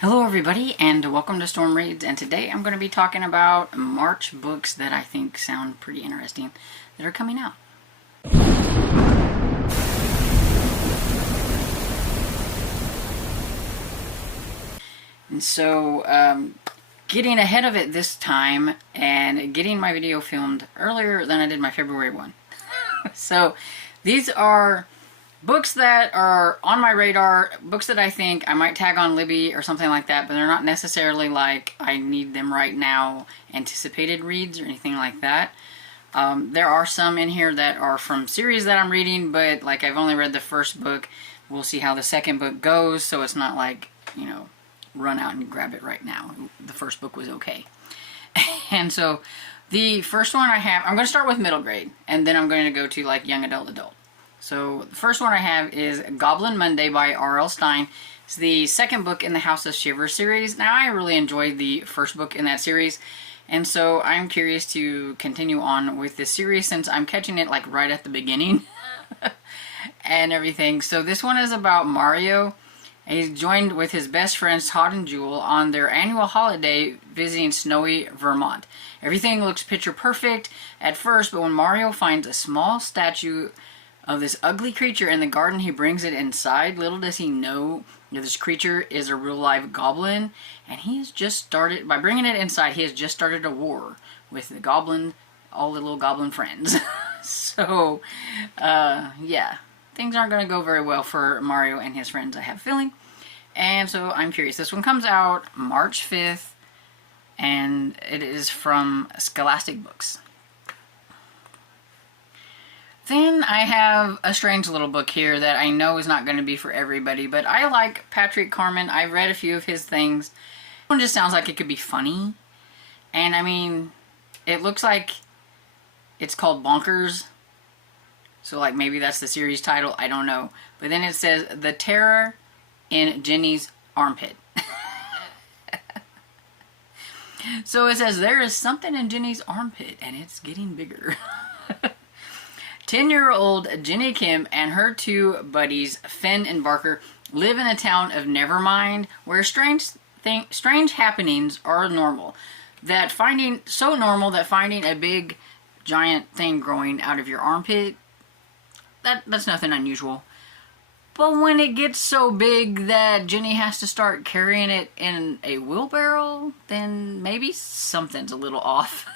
Hello everybody and welcome to Storm Reads, and today I'm going to be talking about March books that I think sound pretty interesting that are coming out. And so, getting ahead of it this time and getting my video filmed earlier than I did my February one. So, these are books that are on my radar, books that I think I might tag on Libby or something like that, but they're not necessarily like I need them right now anticipated reads or anything like that. There are some in here that are from series that I'm reading, but like I've only read the first book. We'll see how the second book goes, so it's not like, you know, run out and grab it right now. The first book was okay. And so the first one I have, I'm going to start with middle grade, and then I'm going to go to like young adult. So the first one I have is Goblin Monday by R.L. Stine. It's the second book in the House of Shivers series. Now, I really enjoyed the first book in that series, and so I'm curious to continue on with this series since I'm catching it like right at the beginning and everything. So this one is about Mario. He's joined with his best friends Todd and Jewel on their annual holiday visiting snowy Vermont. Everything looks picture perfect at first, but when Mario finds a small statue of this ugly creature in the garden, he brings it inside. Little does he know that this creature is a real live goblin, and he has just started, by bringing it inside, he has just started a war with the goblin, all the little goblin friends. So, yeah, things aren't going to go very well for Mario and his friends, I have a feeling. And so I'm curious. This one comes out March 5th, and it is from Scholastic Books. Then I have a strange little book here that I know is not going to be for everybody, but I like Patrick Carman. I've read a few of his things. This one just sounds like it could be funny. And I mean, it looks like it's called Bonkers. So like maybe that's the series title, I don't know. But then it says, The Terror in Jenny's Armpit. So it says, there is something in Jenny's armpit and it's getting bigger. 10-year-old Jenny Kim and her two buddies, Finn and Barker, live in a town of Nevermind where strange happenings are normal. So normal that finding a big, giant thing growing out of your armpit, that's nothing unusual. But when it gets so big that Jenny has to start carrying it in a wheelbarrow, then maybe something's a little off.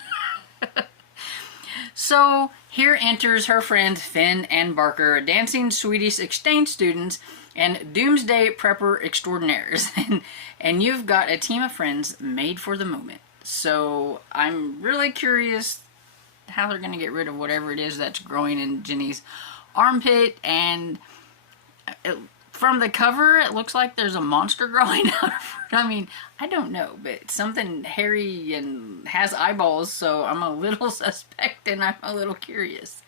So here enters her friends Finn and Barker, dancing Swedish exchange students and doomsday prepper extraordinaires. And you've got a team of friends made for the moment. So I'm really curious how they're going to get rid of whatever it is that's growing in Jenny's armpit. And from the cover, it looks like there's a monster growing out of her. I mean, I don't know, but it's something hairy and has eyeballs, so I'm a little suspect and I'm a little curious.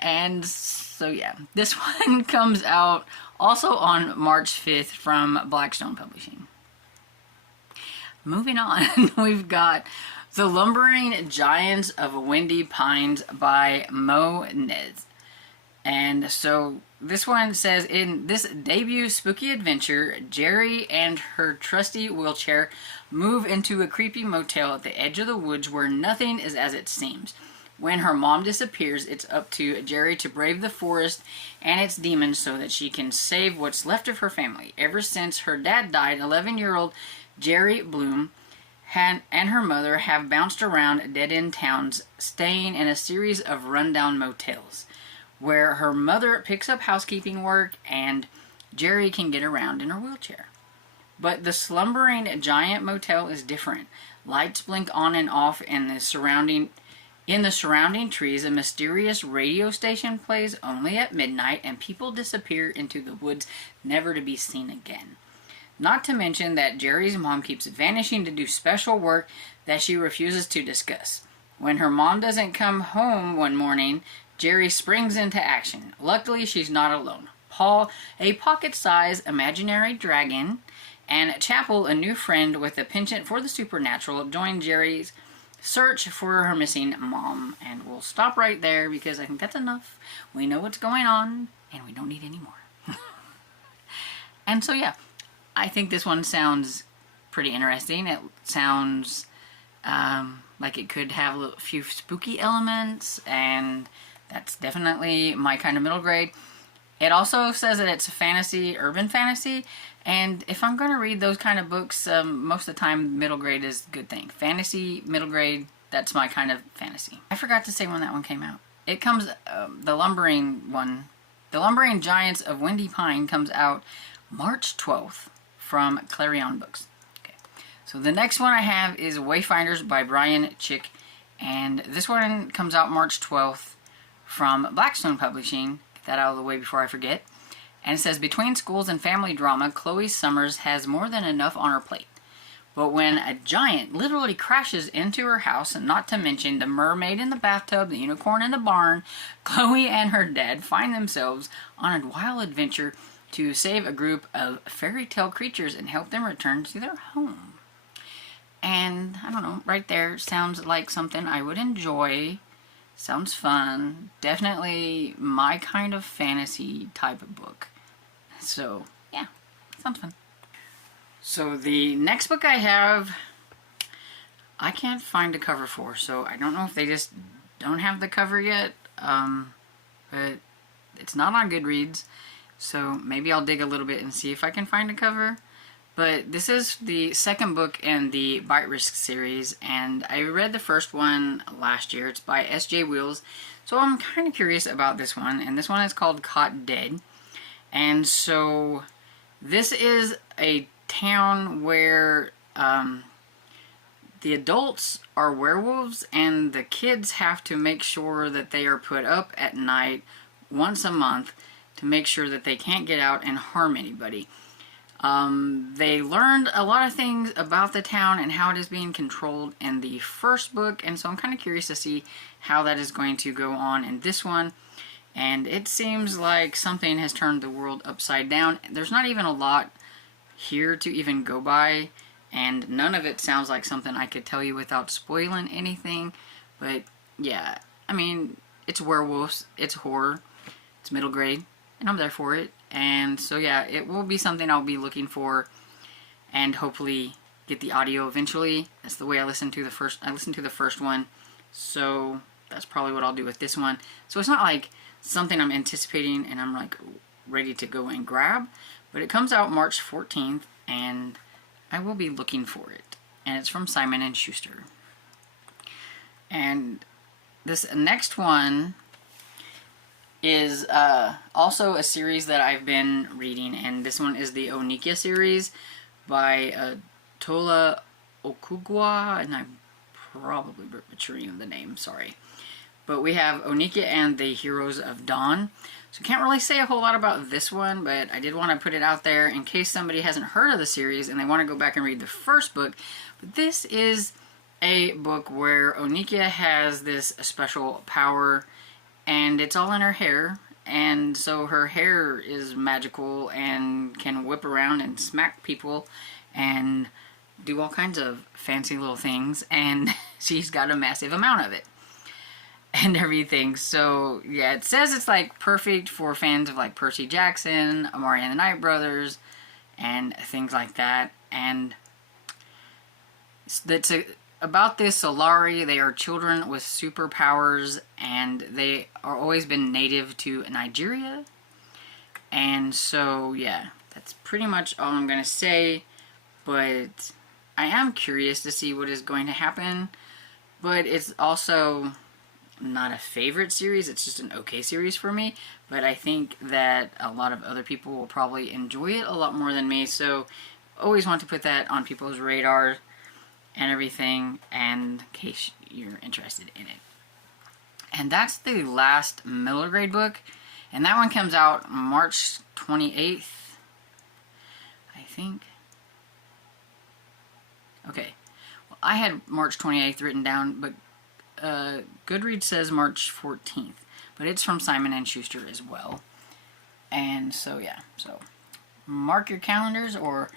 And so yeah, this one comes out also on March 5th from Blackstone Publishing. Moving on, we've got The Lumbering Giants of Windy Pines by Mo Nez. And so this one says, in this debut spooky adventure, Jerry and her trusty wheelchair move into a creepy motel at the edge of the woods where nothing is as it seems. When her mom disappears, it's up to Jerry to brave the forest and its demons so that she can save what's left of her family. Ever since her dad died, 11-year-old Jerry Bloom and her mother have bounced around dead-end towns, staying in a series of rundown motels, where her mother picks up housekeeping work and Jerry can get around in her wheelchair. But the slumbering giant motel is different. Lights blink on and off in the surrounding trees. A mysterious radio station plays only at midnight, and people disappear into the woods, never to be seen again. Not to mention that Jerry's mom keeps vanishing to do special work that she refuses to discuss. When her mom doesn't come home one morning, Jerry springs into action. Luckily, she's not alone. Paul, a pocket-sized imaginary dragon, and Chapel, a new friend with a penchant for the supernatural, join Jerry's search for her missing mom. And we'll stop right there because I think that's enough. We know what's going on, and we don't need any more. And so, yeah, I think this one sounds pretty interesting. It sounds like it could have a few spooky elements, and that's definitely my kind of middle grade. It also says that it's fantasy, urban fantasy, and if I'm going to read those kind of books, most of the time middle grade is a good thing. Fantasy, middle grade, that's my kind of fantasy. I forgot to say when that one came out. It comes, the Lumbering one, The Lumbering Giants of Windy Pine comes out March 12th from Clarion Books. Okay. So the next one I have is Wayfinders by Brian Chick, and this one comes out March 12th from Blackstone Publishing. Get that out of the way before I forget. And it says, between schools and family drama, Chloe Summers has more than enough on her plate. But when a giant literally crashes into her house, and not to mention the mermaid in the bathtub, the unicorn in the barn, Chloe and her dad find themselves on a wild adventure to save a group of fairy tale creatures and help them return to their home. And, I don't know, right there sounds like something I would enjoy. Sounds fun. Definitely my kind of fantasy type of book. So, yeah, sounds fun. So the next book I have, I can't find a cover for, so I don't know if they just don't have the cover yet, but it's not on Goodreads, so maybe I'll dig a little bit and see if I can find a cover. But this is the second book in the Bite Risk series, and I read the first one last year. It's by S.J. Wills, so I'm kind of curious about this one, and this one is called Caught Dead. And so this is a town where the adults are werewolves and the kids have to make sure that they are put up at night once a month to make sure that they can't get out and harm anybody. They learned a lot of things about the town and how it is being controlled in the first book, and so I'm kind of curious to see how that is going to go on in this one. And it seems like something has turned the world upside down. There's not even a lot here to even go by, and none of it sounds like something I could tell you without spoiling anything. But yeah, I mean, it's werewolves, it's horror, it's middle grade, and I'm there for it. And so yeah, it will be something I'll be looking for, and hopefully get the audio eventually. That's the way I listened to the first one, so that's probably what I'll do with this one. So it's not like something I'm anticipating and I'm like ready to go and grab, but it comes out March 14th, and I will be looking for it. And it's from Simon & Schuster. And this next one is also a series that I've been reading, and this one is the Onia series by Tola Okugwa, and I'm probably butchering the name, sorry. But we have Onia and the Heroes of Dawn. So can't really say a whole lot about this one, but I did want to put it out there in case somebody hasn't heard of the series and they want to go back and read the first book. But this is a book where Onia has this special power, and it's all in her hair. And so her hair is magical and can whip around and smack people and do all kinds of fancy little things. And she's got a massive amount of it and everything. So yeah, it says it's like perfect for fans of like Percy Jackson, Amari and the Night Brothers, and things like that. And it's about this Solari. They are children with superpowers, and they are always been native to Nigeria. And so yeah, that's pretty much all I'm gonna say. But I am curious to see what is going to happen. But it's also not a favorite series, it's just an okay series for me, but I think that a lot of other people will probably enjoy it a lot more than me, so always want to put that on people's radar and everything, and in case you're interested in it. And that's the last middle grade book, and that one comes out March 28th, I think. Okay, well, I had March 28th written down, but Goodreads says March 14th, but it's from Simon & Schuster as well. And so yeah, so mark your calendars or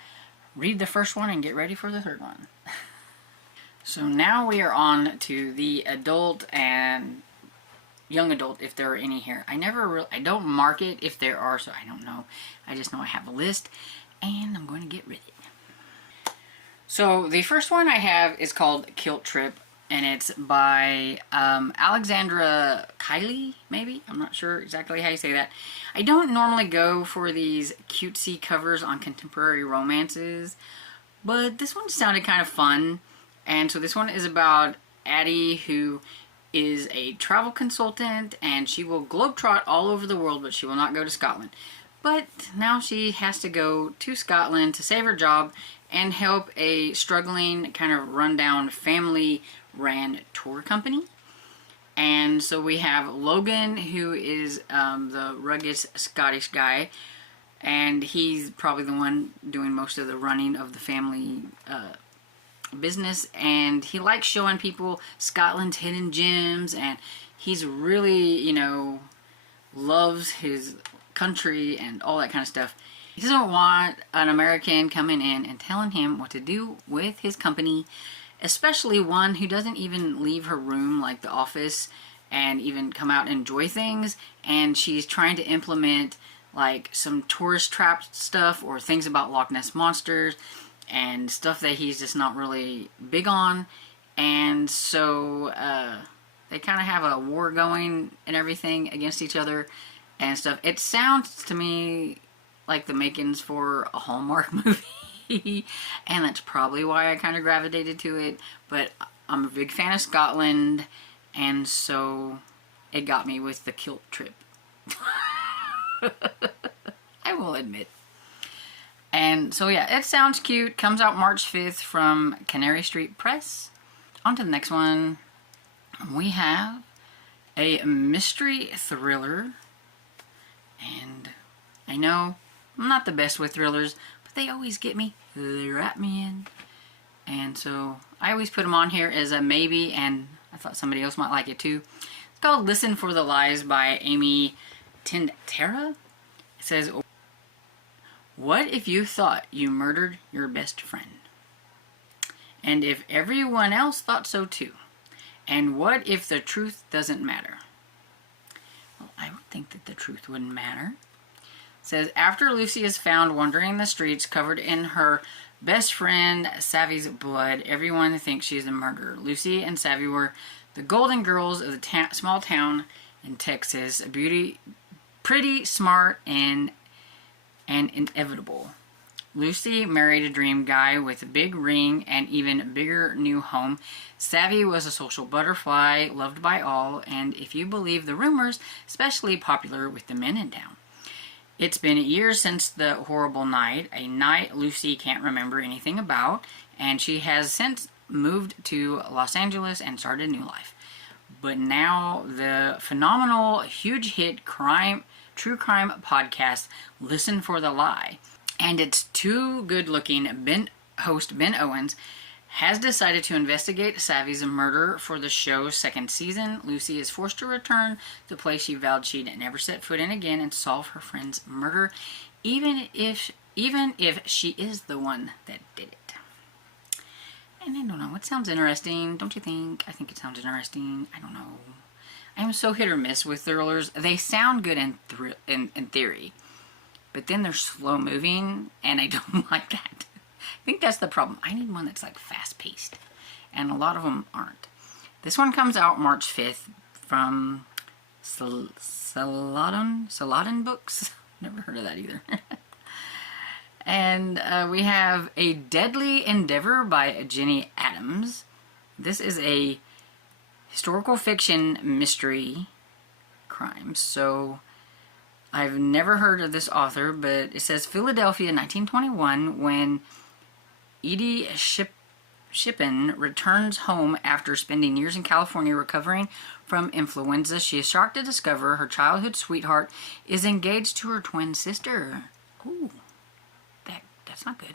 read the first one and get ready for the third one. So now we are on to the adult and young adult, if there are any here. I don't mark it if there are, so I don't know. I just know I have a list. and I'm going to get rid of it. So the first one I have is called Kilt Trip, and it's by Alexandra Kiley, maybe? I'm not sure exactly how you say that. I don't normally go for these cutesy covers on contemporary romances, but this one sounded kind of fun. And so this one is about Addie, who is a travel consultant, and she will globetrot all over the world, but she will not go to Scotland. But now she has to go to Scotland to save her job and help a struggling, kind of rundown family-ran tour company. And so we have Logan, who is the rugged Scottish guy, and he's probably the one doing most of the running of the family business, and he likes showing people Scotland's hidden gems, and he's really, you know, loves his country and all that kind of stuff. He doesn't want an American coming in and telling him what to do with his company, especially one who doesn't even leave her room like the office and even come out and enjoy things, and she's trying to implement like some tourist trap stuff or things about Loch Ness monsters and stuff that he's just not really big on. And so they kind of have a war going and everything against each other and stuff. It sounds to me like the makings for a Hallmark movie, and that's probably why I kind of gravitated to it. But I'm a big fan of Scotland, and so it got me with the Kilt Trip. I will admit. And so yeah, it sounds cute. Comes out March 5th from Canary Street Press. On to the next one. We have a mystery thriller. And I know I'm not the best with thrillers, but they always get me. They wrap me in. And so I always put them on here as a maybe, and I thought somebody else might like it too. It's called Listen for the Lies by Amy Tintera. It says, what if you thought you murdered your best friend? And if everyone else thought so too? And what if the truth doesn't matter? Well, I would think that the truth wouldn't matter. It says, after Lucy is found wandering the streets covered in her best friend Savy's blood, everyone thinks she's a murderer. Lucy and Savy were the golden girls of the small town in Texas. Pretty, smart, and inevitable. Lucy married a dream guy with a big ring and even bigger new home. Savvy was a social butterfly, loved by all, and if you believe the rumors, especially popular with the men in town. It's been years since the horrible night, a night Lucy can't remember anything about, and she has since moved to Los Angeles and started a new life. But now the phenomenal, huge hit true crime podcast, Listen for the Lie, and its too good-looking host Ben Owens has decided to investigate Savy's murder for the show's second season. Lucy is forced to return to the place she vowed she'd never set foot in again and solve her friend's murder, even if she is the one that did it. And I don't know, it sounds interesting, don't you think? I think it sounds interesting. I don't know. I am so hit or miss with thrillers. They sound good in theory, but then they're slow moving, and I don't like that. I think that's the problem. I need one that's like fast paced, and a lot of them aren't. This one comes out March 5th from Saladin Books. Never heard of that either. And we have A Deadly Endeavor by Jenny Adams. This is a historical fiction mystery crime. So I've never heard of this author, but it says Philadelphia, 1921, when Edie Shippen returns home after spending years in California recovering from influenza. She is shocked to discover her childhood sweetheart is engaged to her twin sister. Ooh, that's not good.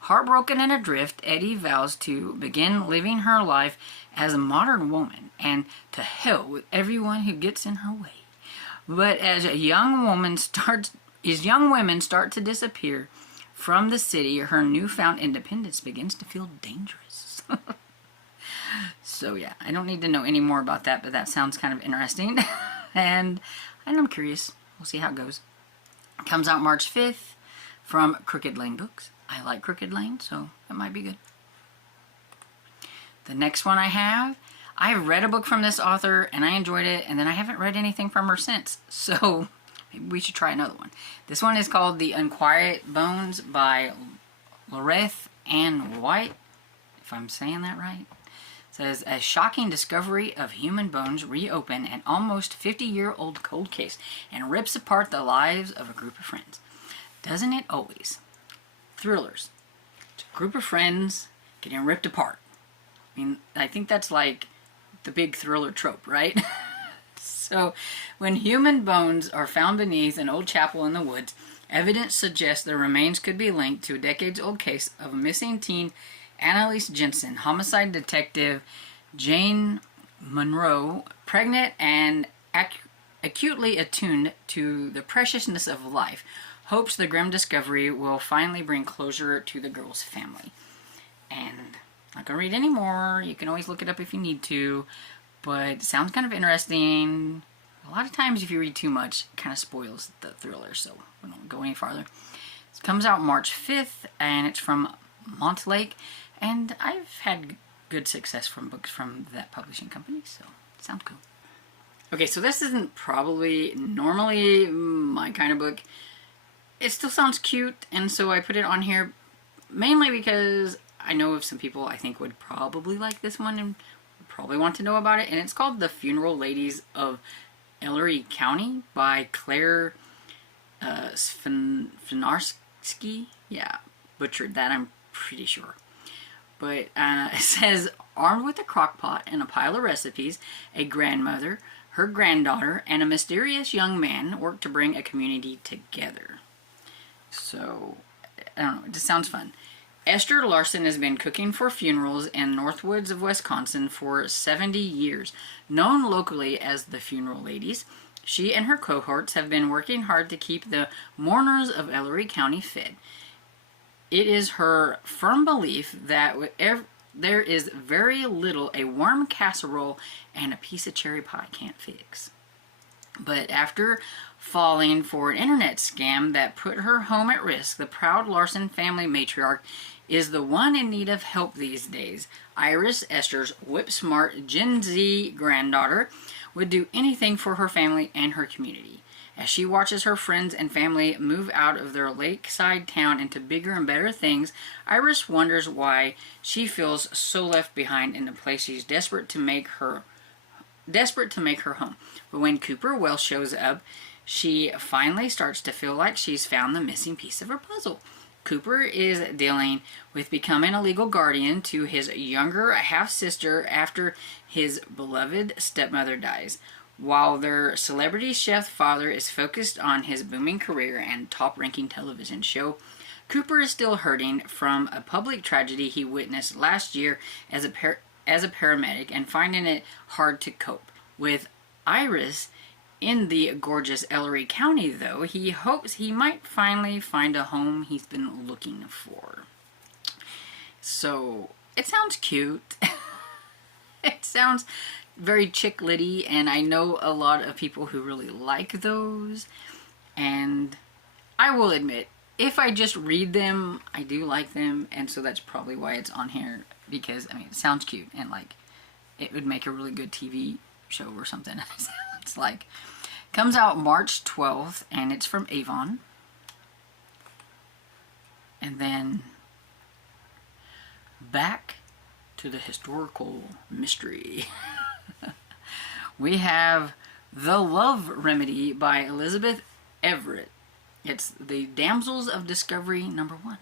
Heartbroken and adrift, Eddie vows to begin living her life as a modern woman and to hell with everyone who gets in her way. But as young women start to disappear from the city, her newfound independence begins to feel dangerous. So yeah, I don't need to know any more about that, but that sounds kind of interesting. And I'm curious. We'll see how it goes. It comes out March 5th from Crooked Lane Books. I like Crooked Lane, so it might be good. The next one I read a book from this author and I enjoyed it, and then I haven't read anything from her since, so maybe we should try another one. This one is called The Unquiet Bones by Loreth Ann White, if I'm saying that right. It says, a shocking discovery of human bones reopen an almost 50-year-old cold case and rips apart the lives of a group of friends. Doesn't it always? Thrillers. It's a group of friends getting ripped apart. I mean, I think that's like the big thriller trope, right? So, when human bones are found beneath an old chapel in the woods, evidence suggests the remains could be linked to a decades-old case of a missing teen, Annalise Jensen, homicide detective Jane Monroe, pregnant and acutely attuned to the preciousness of life, hopes the grim discovery will finally bring closure to the girl's family. And I'm not going to read any more. You can always look it up if you need to. But it sounds kind of interesting. A lot of times if you read too much, it kind of spoils the thriller. So we don't go any farther. It comes out March 5th. And it's from Montlake. And I've had good success from books from that publishing company. So it sounds cool. Okay, so this isn't probably normally my kind of book. It still sounds cute. And so I put it on here mainly because I know of some people I think would probably like this one and would probably want to know about it. And it's called The Funeral Ladies of Ellery County by Claire Svinarsky. Yeah, butchered that, I'm pretty sure. But it says, armed with a crock pot and a pile of recipes, a grandmother, her granddaughter, and a mysterious young man work to bring a community together. So, I don't know, it just sounds fun. Esther Larson has been cooking for funerals in Northwoods of Wisconsin for 70 years. Known locally as the Funeral Ladies, she and her cohorts have been working hard to keep the mourners of Ellery County fed. It is her firm belief that there is very little a warm casserole and a piece of cherry pie can't fix. But after falling for an internet scam that put her home at risk, the proud Larson family matriarch is the one in need of help these days. Iris, Esther's whip-smart Gen Z granddaughter, would do anything for her family and her community. As she watches her friends and family move out of their lakeside town into bigger and better things, Iris wonders why she feels so left behind in the place she's desperate to make her home. But when Cooper Wells shows up, she finally starts to feel like she's found the missing piece of her puzzle. Cooper is dealing with becoming a legal guardian to his younger half-sister after his beloved stepmother dies, while their celebrity chef father is focused on his booming career and top-ranking television show. Cooper is still hurting from a public tragedy he witnessed last year as a paramedic and finding it hard to cope. With Iris in the gorgeous Ellery County, though, he hopes he might finally find a home he's been looking for. So, it sounds cute. It sounds very chick litty, and I know a lot of people who really like those. And I will admit, if I just read them, I do like them, and so that's probably why it's on here. Because, I mean, it sounds cute, and like, it would make a really good TV show or something. It's like, comes out March 12th, and it's from Avon. And then back to the historical mystery. We have The Love Remedy by Elizabeth Everett. It's the Damsels of Discovery #1.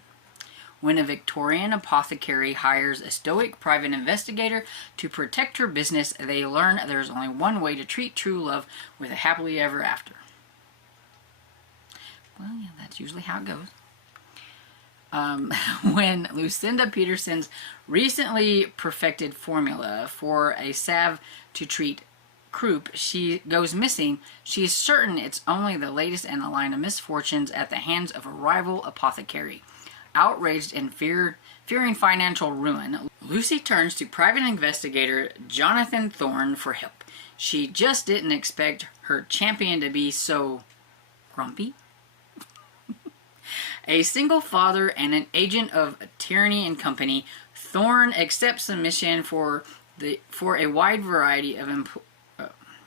When a Victorian apothecary hires a stoic private investigator to protect her business, they learn there's only one way to treat true love with a happily ever after. Well, yeah, that's usually how it goes. When Lucinda Peterson's recently perfected formula for a salve to treat croup goes missing, she is certain it's only the latest in a line of misfortunes at the hands of a rival apothecary. Outraged and fearing financial ruin, Lucy turns to private investigator Jonathan Thorne for help. She just didn't expect her champion to be so grumpy. A single father and an agent of tyranny and company, Thorne accepts a mission a wide variety of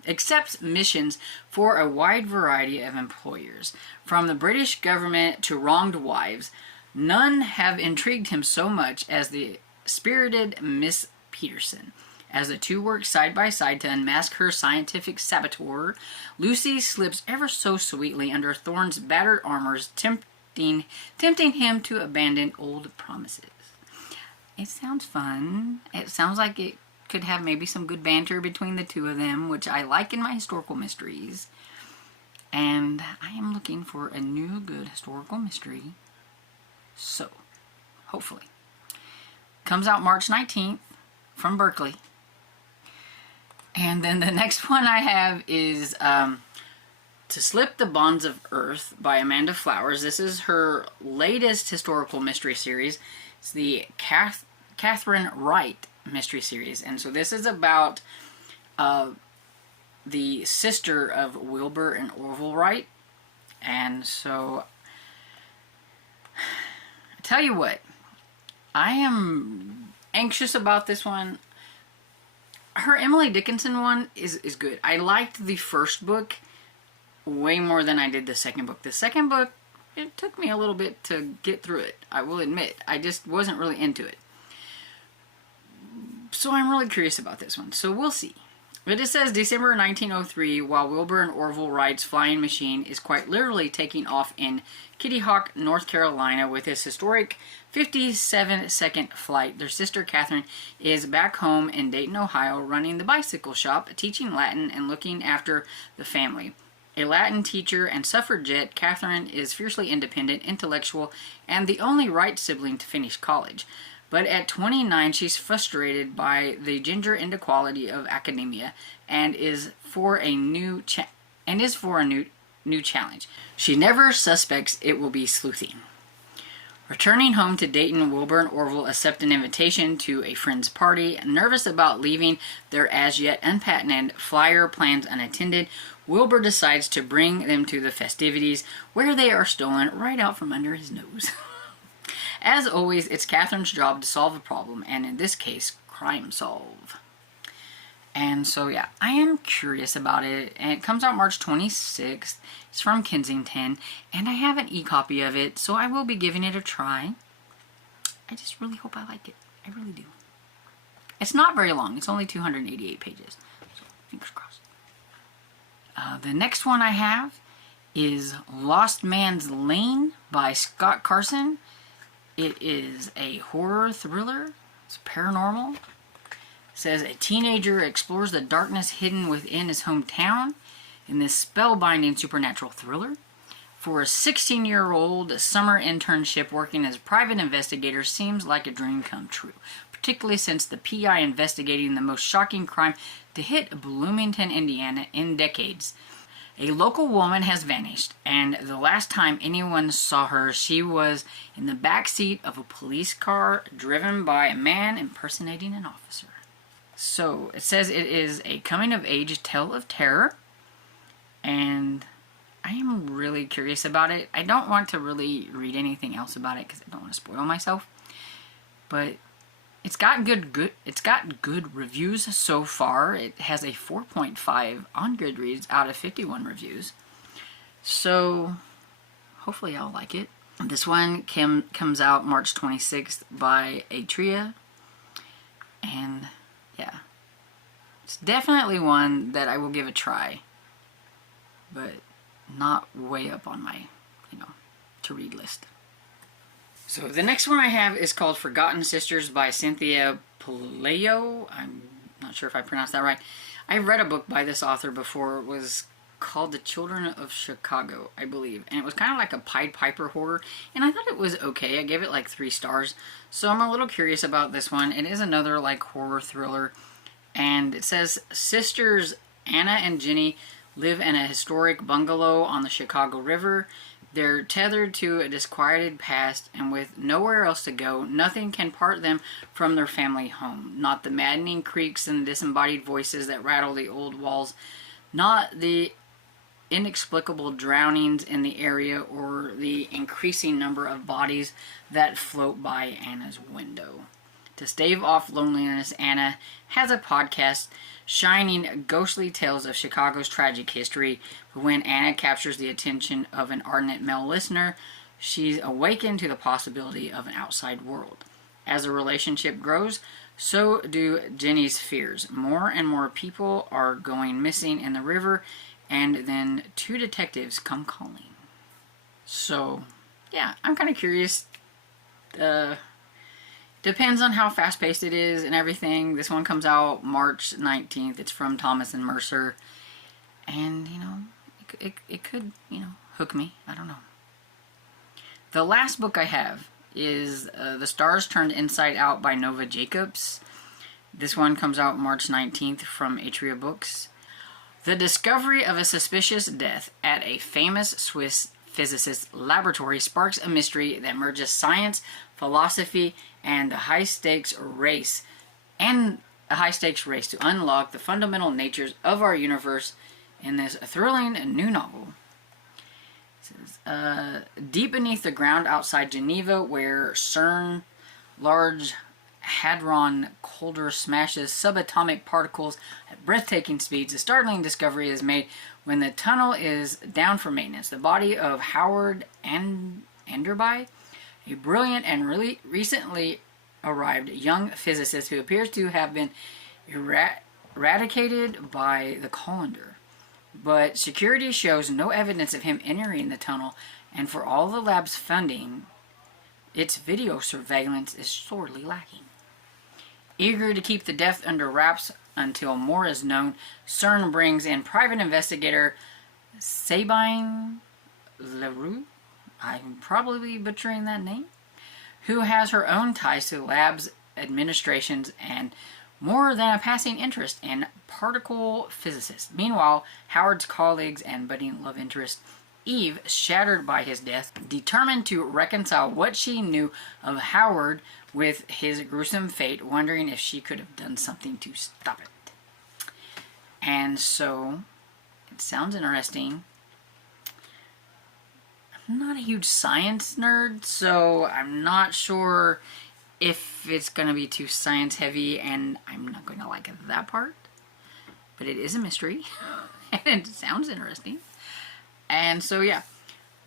accepts missions for a wide variety of employers, from the British government to wronged wives. None have intrigued him so much as the spirited Miss Peterson. As the two work side by side to unmask her scientific saboteur, Lucy slips ever so sweetly under Thorne's battered armors, tempting him to abandon old promises. It sounds fun. It sounds like it could have maybe some good banter between the two of them, which I like in my historical mysteries. And I am looking for a new good historical mystery. So, hopefully. Comes out March 19th from Berkeley. And then the next one I have is To Slip the Bonds of Earth by Amanda Flowers. This is her latest historical mystery series. It's the Catherine Wright mystery series. And so this is about the sister of Wilbur and Orville Wright. And so, I tell you what, I am anxious about this one. Her Emily Dickinson one is good. I liked the first book way more than I did the second book. The second book, it took me a little bit to get through it, I will admit. I just wasn't really into it. So I'm really curious about this one. So we'll see. But it says December 1903, while Wilbur and Orville Wright's flying machine is quite literally taking off in Kitty Hawk, North Carolina with its historic 57-second flight, their sister Catherine is back home in Dayton, Ohio, running the bicycle shop, teaching Latin, and looking after the family. A Latin teacher and suffragette, Catherine is fiercely independent, intellectual, and the only Wright sibling to finish college. But at 29, she's frustrated by the gender inequality of academia and is for a new challenge. She never suspects it will be sleuthing. Returning home to Dayton, Wilbur and Orville accept an invitation to a friend's party. Nervous about leaving their as yet unpatented flyer plans unattended, Wilbur decides to bring them to the festivities, where they are stolen right out from under his nose. As always, it's Catherine's job to solve a problem, and in this case, crime solve. And so, yeah, I am curious about it, and it comes out March 26th. It's from Kensington, and I have an e-copy of it, so I will be giving it a try. I just really hope I like it. I really do. It's not very long. It's only 288 pages, so fingers crossed. The next one I have is Lost Man's Lane by Scott Carson. It is a horror thriller. It's paranormal. It says a teenager explores the darkness hidden within his hometown in this spellbinding supernatural thriller. For a 16-year-old, summer internship working as a private investigator seems like a dream come true, particularly since the PI investigating the most shocking crime to hit Bloomington, Indiana in decades. A local woman has vanished, and the last time anyone saw her, she was in the back seat of a police car driven by a man impersonating an officer. So, it says it is a coming-of-age tale of terror, and I am really curious about it. I don't want to really read anything else about it because I don't want to spoil myself, but it's got good reviews so far. It has a 4.5 on Goodreads out of 51 reviews. So, hopefully I'll like it. This one comes out March 26th by Atria. And, yeah. It's definitely one that I will give a try. But not way up on my, to-read list. So the next one I have is called Forgotten Sisters by Cynthia Palaio. I'm not sure if I pronounced that right. I read a book by this author before. It was called The Children of Chicago, I believe. And it was kind of like a Pied Piper horror. And I thought it was okay. I gave it like 3 stars. So I'm a little curious about this one. It is another like horror thriller. And it says sisters Anna and Jenny live in a historic bungalow on the Chicago River. They're tethered to a disquieted past, and with nowhere else to go, nothing can part them from their family home. Not the maddening creaks and disembodied voices that rattle the old walls. Not the inexplicable drownings in the area or the increasing number of bodies that float by Anna's window. To stave off loneliness, Anna has a podcast shining ghostly tales of Chicago's tragic history. But when Anna captures the attention of an ardent male listener, she's awakened to the possibility of an outside world. As the relationship grows, so do Jenny's fears. More and more people are going missing in the river, and then 2 detectives come calling. So, yeah, I'm kind of curious. Depends on how fast-paced it is and everything. This one comes out March 19th. It's from Thomas and Mercer. And, you know, it could, you know, hook me. I don't know. The last book I have is The Stars Turned Inside Out by Nova Jacobs. This one comes out March 19th from Atria Books. The discovery of a suspicious death at a famous Swiss physicist's laboratory sparks a mystery that merges science, philosophy, and a high-stakes race to unlock the fundamental natures of our universe in this thrilling new novel. Deep beneath the ground outside Geneva, where CERN Large Hadron Collider smashes subatomic particles at breathtaking speeds, a startling discovery is made when the tunnel is down for maintenance. The body of Howard Enderby, a brilliant and really recently arrived young physicist who appears to have been eradicated by the Collider. But security shows no evidence of him entering the tunnel, and for all the lab's funding, its video surveillance is sorely lacking. Eager to keep the death under wraps until more is known, CERN brings in private investigator Sabine Leroux, I'm probably butchering that name, who has her own ties to the lab's administrations and more than a passing interest in particle physicists. Meanwhile, Howard's colleagues and budding love interest, Eve, shattered by his death, determined to reconcile what she knew of Howard with his gruesome fate, wondering if she could have done something to stop it. And so, it sounds interesting. I'm not a huge science nerd, so I'm not sure if it's going to be too science heavy, and I'm not going to like that part. But it is a mystery, and it sounds interesting. And so, yeah,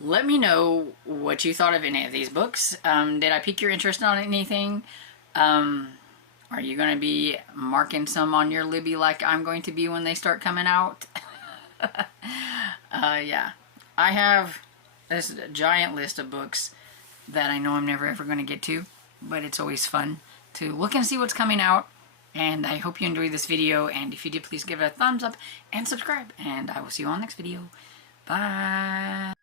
let me know what you thought of any of these books. Did I pique your interest on anything? Are you going to be marking some on your Libby like I'm going to be when they start coming out? Yeah, I have this giant list of books that I know I'm never ever going to get to, but it's always fun to look and see what's coming out. And I hope you enjoyed this video, and if you did, please give it a thumbs up and subscribe, and I will see you on the next video. Bye!